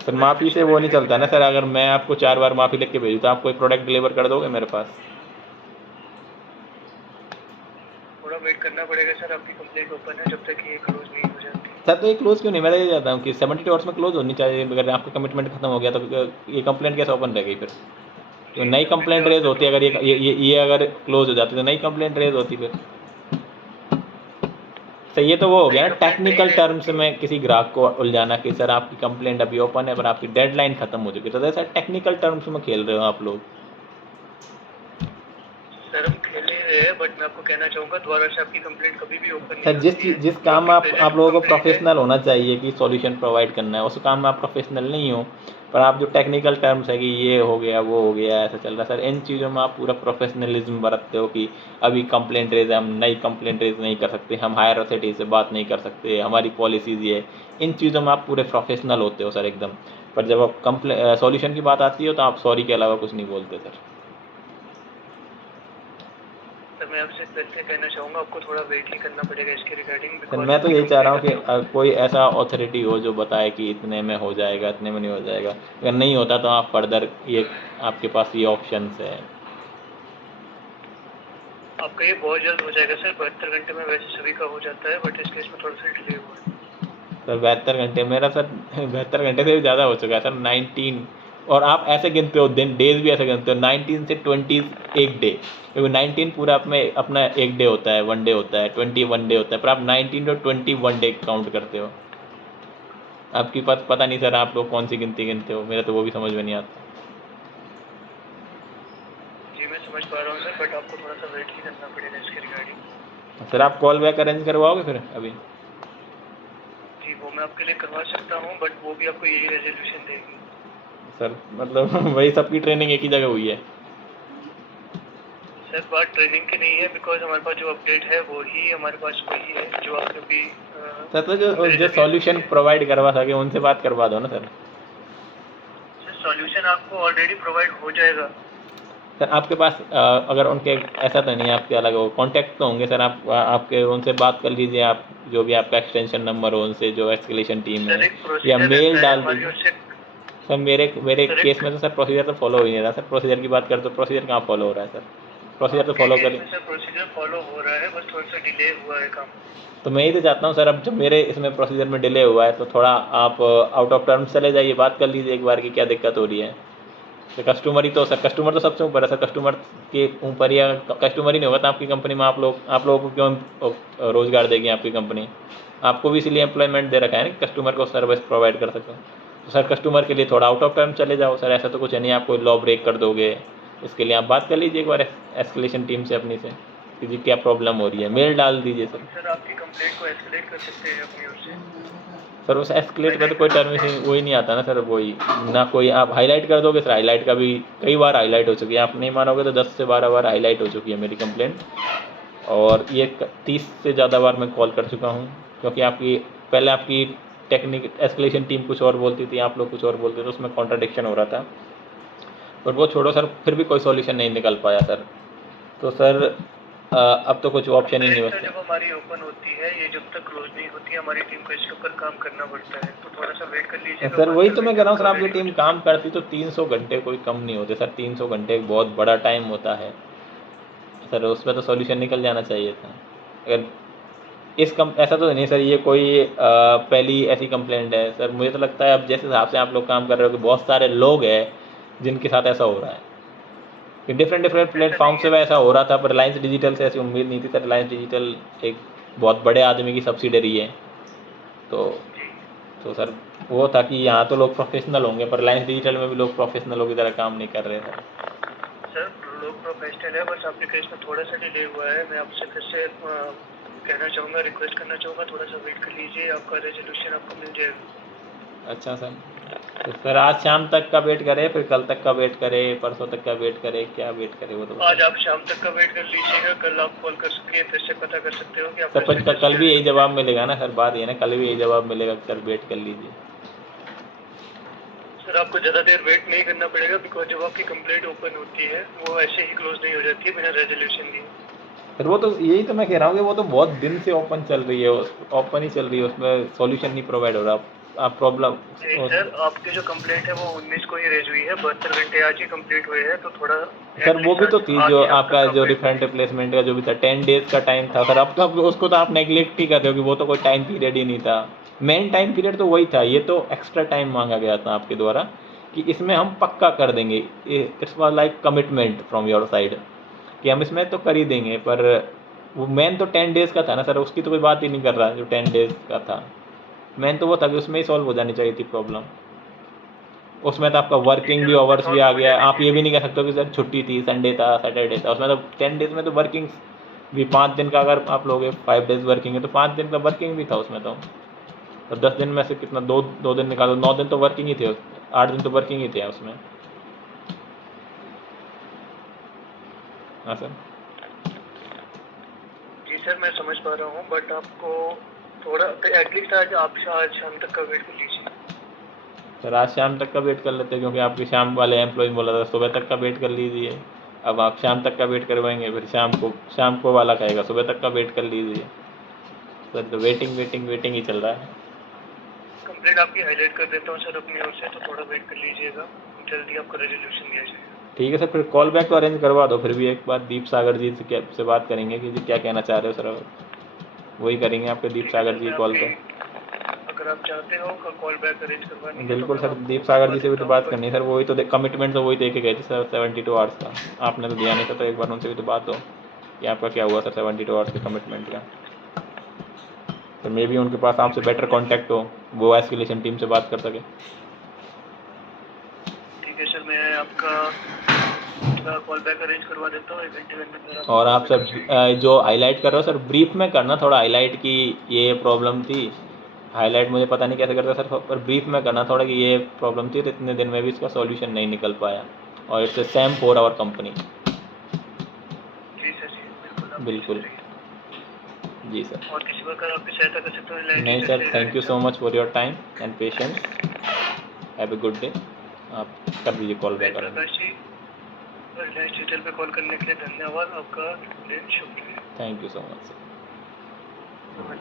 सर माफ़ी से वो नहीं चलता ना सर, अगर मैं आपको 4 बार माफ़ी लिख के भेजूँ तो आप कोई प्रोडक्ट डिलीवर कर दोगे मेरे पास? थोड़ा वेट करना पड़ेगा सर, आपकी कंप्लेंट ओपन है जब तक ये क्लोज नहीं हो जाती। सर तो ये क्लोज क्यों नहीं? मैं ये चाहता हूँ कि 72 आवर्स में क्लोज होनी चाहिए। अगर आपका कमिटमेंट खत्म हो गया तो ये कंप्लेंट कैसे ओपन रह गई फिर? तो नई कंप्लेंट रेज होती है, अगर ये अगर क्लोज हो जाती तो नई कंप्लेंट रेज होती फिर। तो ये तो वो हो गया ना टेक्निकल टर्म्स में किसी ग्राहक को उलझाना कि सर आपकी कंप्लेंट अभी ओपन है पर आपकी डेडलाइन खत्म हो चुकी है, तो सर टेक्निकल टर्म्स में खेल रहे हो आप लोग। सर हम खेल ही रहे हैं, बट मैं आपको कहना चाहूँगा दोबारा से आपकी कंप्लेंट कभी भी ओपन नहीं सर होती है। जिस काम में क्योंकि आप लोगों को present complaint प्रोफेशनल होना चाहिए कि सॉल्यूशन प्रोवाइड करना है, उस काम में आप प्रोफेशनल नहीं हो, पर आप जो टेक्निकल टर्म्स है कि ये हो गया वो हो गया ऐसा चल रहा है, सर इन चीज़ों में आप पूरा प्रोफेशनलिज्म बरतते हो कि अभी कंप्लेंट रेज है, हम नई कंप्लेंट रेज नहीं कर सकते, हम हायर अथॉरिटी से बात नहीं कर सकते, हमारी पॉलिसीज ये, इन चीज़ों में आप पूरे प्रोफेशनल होते हो सर एकदम। पर जब आप सॉल्यूशन की बात आती है तो आप सॉरी के अलावा कुछ नहीं बोलते सर। सर मैं आपसे वैसे कहना चाहूँगा आपको थोड़ा वेट ही करना पड़ेगा इसके रिगार्डिंग। सर मैं तो यही चाह रहा हूँ कि कोई ऐसा अथॉरिटी हो जो बताए कि इतने में हो जाएगा, इतने में नहीं हो जाएगा, अगर नहीं होता तो आप फर्दर ये आपके पास ये ऑप्शंस है। आपका ये बहुत जल्द हो जाएगा सर, 72 घंटे में वैसे सभी का हो जाता है, बट इस केस में थोड़ा सा डिले हुआ है। सर 72 घंटे मेरा सर 72 घंटे से भी ज़्यादा हो चुका है सर, 19, और आप ऐसे गिनते हो दिन, डेज भी ऐसे गिनते हो 19 से 20 एक डे, क्योंकि 19 पूरा अपना एक डे होता है, 1 डे होता है, 20 1 डे होता है, पर आप 19 और 20 1 डे काउंट करते हो। आपकी पता नहीं सर आप लोग कौन सी गिनती गिनते हो, मेरा तो वो भी समझ में नहीं आता। जी मैं समझ पा रहा हूँ सर, बट आपको थोड़ा सा वेट ही करना पड़ेगा इसके रिगार्डिंग। सर आप कॉल बैक अरेंज करवाओगे फिर अभी? जी वो मैं आपके लिए करवा सकता हूँ, बट वो भी आपको यही रेजोल्यूशन देगी। सर मतलब वही सबकी ट्रेनिंग एक ही जगह हुई है? सर बात ट्रेनिंग की नहीं है, बिकॉज हमारे पास जो अपडेट है वो ही हमारे पास वही है जो आप अभी सर तो जो सॉल्यूशन प्रोवाइड करवा सके उनसे बात करवा दो ना सर। सर सॉल्यूशन आपको ऑलरेडी प्रोवाइड हो जाएगा। सर आपके पास अगर उनके ऐसा तो नहीं है आपके अलग हो कॉन्टैक्ट तो होंगे सर, आपके उनसे बात कर लीजिए, आप जो भी आपका एक्सटेंशन नंबर हो उनसे, जो एस्केलेशन टीम है, या मेल डाल दीजिए। सर मेरे केस में तो सर प्रोसीजर तो फॉलो हो ही नहीं रहा सर, प्रोसीजर की बात करते तो प्रोसीजर कहाँ फॉलो हो रहा है सर, प्रोसीजर तो फॉलो करें। सर प्रोसीजर फॉलो हो रहा है, बस थोड़ा सा डिले हुआ है काम। तो मैं यही तो चाहता हूँ सर, अब जब मेरे इसमें प्रोसीजर में डिले हुआ है तो थोड़ा आप आउट ऑफ टर्म्स चले जाइए, बात कर लीजिए एक बार की क्या दिक्कत हो रही है। तो कस्टमर ही तो सर, कस्टमर तो सबसे ऊपर है सर, कस्टमर के ऊपर ही कस्टमर ही नहीं होगा तो आपकी कंपनी में आप लोगों को क्यों रोज़गार देगी आपकी कंपनी? आपको भी इसीलिए एम्प्लॉयमेंट दे रखा है ना, कस्टमर को सर्विस प्रोवाइड कर सको। तो सर कस्टमर के लिए थोड़ा आउट ऑफ टर्म चले जाओ सर, ऐसा तो कुछ है नहीं आपको लॉ ब्रेक कर दोगे। इसके लिए आप बात कर लीजिए एक बार एस्केलेशन टीम से अपनी से कि जी क्या प्रॉब्लम हो रही है, मेल डाल दीजिए सर। सर आपकी कंप्लेंट को एस्केलेट कर सकते हैं अपनी ओर से। सर उस एस्केलेट का तो कोई टर्मिनेशन वही नहीं आता ना सर, वही ना कोई आप हाईलाइट कर दोगे सर, हाईलाइट का भी कई बार हाईलाइट हो चुकी है, आप नहीं मानोगे तो 10 से 12 बार हाईलाइट हो चुकी है मेरी कंप्लेंट, और ये 30 से ज़्यादा बार मैं कॉल कर चुका हूँ, क्योंकि पहले आपकी टेक्निक एस्केलेशन टीम कुछ और बोलती थी, आप लोग कुछ और बोलते थे, उसमें कॉन्ट्राडिक्शन हो रहा था। पर वो छोड़ो सर, फिर भी कोई सॉल्यूशन नहीं निकल पाया सर। तो सर अब तो कुछ ऑप्शन ही नहीं बचता। जब हमारी ओपन होती है, ये जब तक क्लोज नहीं होती, हमारी टीम को इसके ऊपर काम करना पड़ता है, तो थोड़ा सा वेट कर लीजिए। सर वही तो मैं कह रहा हूँ सर, आपकी टीम काम करती तो 300 घंटे कोई कम नहीं होते सर, 300 घंटे एक बहुत बड़ा टाइम होता है सर, उसमें तो सॉल्यूशन निकल जाना चाहिए था। अगर ऐसा तो नहीं सर, ये कोई पहली ऐसी कंप्लेंट है सर, मुझे तो लगता है अब जिस हिसाब से आप लोग काम कर रहे हो कि बहुत सारे लोग हैं जिनके साथ ऐसा हो रहा है, कि डिफरेंट प्लेटफॉर्म से वैसा हो रहा था, पर रिलायंस डिजिटल से ऐसी उम्मीद नहीं थी सर। रिलायंस डिजिटल एक बहुत बड़े आदमी की सब्सिडरी है, तो सर वो था कि यहाँ तो लोग प्रोफेशनल होंगे, पर रिलायंस डिजिटल में भी लोग प्रोफेशनलों की तरह काम नहीं कर रहे थे सर। लोग प्रोफेशनल है, बस आपके केस में थोड़ा सा डिले हुआ है। मैं आपसे फिर से कहना चाहूँगा, रिक्वेस्ट करना चाहूँगा, थोड़ा सा वेट कर लीजिए, आपका रेजोल्यूशन आपको मिल जाएगा। अच्छा सर, तो सर आज शाम तक का वेट करें, फिर कल तक का वेट करें, परसों तक का वेट करें, क्या वेट करें वो तो आज आप शाम तक का वेट कर लीजिएगा, कल आप कॉल कर सकते फिर से पता कर सकते हो कि आप सर कल भी यही जवाब मिलेगा ना सर, बात ये ना कल भी यही जवाब मिलेगा सर, वेट कर लीजिए। सर आपको ज़्यादा देर वेट नहीं करना पड़ेगा, बिकॉज जब आपकी कंप्लेंट ओपन होती है वो ऐसे ही क्लोज नहीं हो जाती है बिना रेजोल्यूशन दिए। सर वो तो यही तो मैं कह रहा हूँ कि वो तो बहुत दिन से ओपन चल रही है, ओपन ही चल रही है, उसमें सॉल्यूशन नहीं प्रोवाइड हो रहा। आप प्रॉब्लम सर आपकी जो कंप्लेंट है वो 19 को ही रेज हुई है, 72 घंटे आज ही कंप्लीट हुए हैं, तो थोड़ा सर वो भी तो थी जो आपका जो डिफरेंट रिप्लेसमेंट का जो भी था 10 डेज का टाइम था सर, अब तो उसको तो आप नेगलेक्ट ही कर रहे हो कि वो तो कोई टाइम पीरियड ही नहीं था, मेन टाइम पीरियड तो वही था, ये तो एक्स्ट्रा टाइम मांगा गया था आपके द्वारा कि इसमें हम पक्का कर देंगे, it's was like commitment from your side कि हम इसमें तो कर ही देंगे, पर वो मेन तो 10 डेज़ का था ना सर, उसकी तो कोई बात ही नहीं कर रहा जो 10 डेज़ का था। मेन तो वो था कि उसमें ही सॉल्व हो जानी चाहिए थी प्रॉब्लम। उसमें तो आपका वर्किंग भी आवर्स भी आ गया, आप ये भी नहीं कह सकते हो कि सर छुट्टी थी, संडे था, सैटरडे था। उसमें तो 10 डेज़ में तो वर्किंग भी 5 दिन का, अगर आप लोगे 5 डेज़ वर्किंग है तो 5 दिन का वर्किंग भी था उसमें तो। 10 दिन में से कितना, दो दिन निकालो, 9 दिन तो वर्किंग ही थे, 8 दिन तो वर्किंग ही थे उसमें। हाँ सर। जी सर, मैं समझ पा रहा हूँ, बट आपको थोड़ा एटलीस्ट आज शाम तक का वेट कर लीजिए। सर आज शाम तक का वेट कर लेते हैं, क्योंकि आपके शाम वाले एम्प्लॉय बोला था सुबह तक का वेट कर लीजिए। अब आप शाम तक का वेट करवाएंगे, फिर शाम को वाला कहेगा सुबह तक का वेट कर लीजिए। सर तो वेटिंग ही चल रहा है। कंप्लेंट आपकी हाईलाइट कर देता हूँ सर अपनी ओर से, तो थोड़ा वेट कर लीजिएगा, जल्दी आपका रेजोल्यूशन दिया जाएगा। ठीक है सर, फिर कॉल बैक तो अरेंज करवा दो। फिर भी एक बार दीप सागर जी से बात करेंगे कि जी क्या कहना चाह रहे हो सर, वही करेंगे आपके दीप ठीक है सागर सर, जी मैं कॉल पे। अगर आप चाहते हो कॉल बैक अरेंज करवानी है, बिल्कुल तो सर, मैं आपको दीप सागर करवा जी से भी देता तो हूँ, बात करनी है सर, वही तो कमिटमेंट तो वही दे के गए थे सर 72 आवर्स का। आपने तो दिया नहीं था, तो एक बार उनसे भी तो बात हो कि आपका क्या हुआ सर 72 आवर्स के कमिटमेंट का। तो मे भी उनके पास आपसे बेटर कांटेक्ट हो, वो एस्केलेशन टीम से बात कर सके। ठीक है सर, मैं आपका कॉल बैक अरेंज करवा देता हूँ 1 घंटे के अंदर। और आप सर जो हाईलाइट कर रहे हो सर, ब्रीफ में करना थोड़ा हाईलाइट की ये प्रॉब्लम थी। हाईलाइट मुझे पता नहीं कैसे करता सर, पर ब्रीफ में करना थोड़ा कि ये प्रॉब्लम थी, तो इतने दिन में भी इसका सॉल्यूशन नहीं निकल पाया, और it's same for our company. जी सर, जी बिल्कुल, आप बिल्कुल। निश्चिंत रहिए। जी सर। और किसी प्रकार आपकी सहायता कर सकते हो नहीं sir, thank you so much for your time and patience. Have a good day. आप कर दीजिए call back. Prakash ji, Reliance Digital पे कॉल करने के लिए धन्यवाद। आपका दिन शुभ रहे। Thank you so much sir. धन्यवाद।